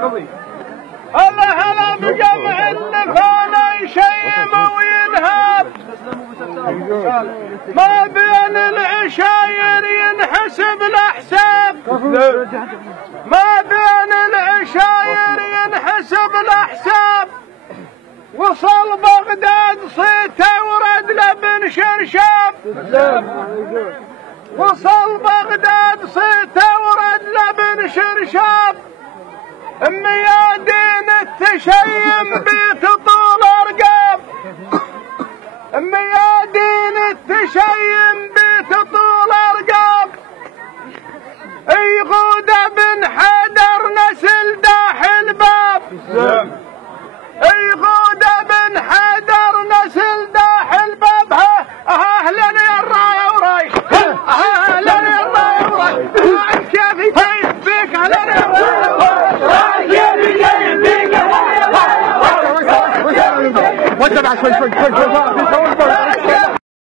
الله هلا بجمع النفانا يشيم وينهب ما بين العشاير ينحسب الأحساب ما بين العشاير ينحسب الأحساب وصل بغداد صيته ورد لبن شرشاب وصل بغداد صيته ورد لبن شرشاب ميادين التشيم بيت طول ارقام ميادين التشيم بيت طول ارقام يغودة بن حيدر نسل داح الباب يغودة بن حيدر نسل داح الباب اهلا يا الرايه ورايش اهلا يا الرايه ورايش كيف يجيب فيك اهلا يا الرايه ورايش واتبع شوي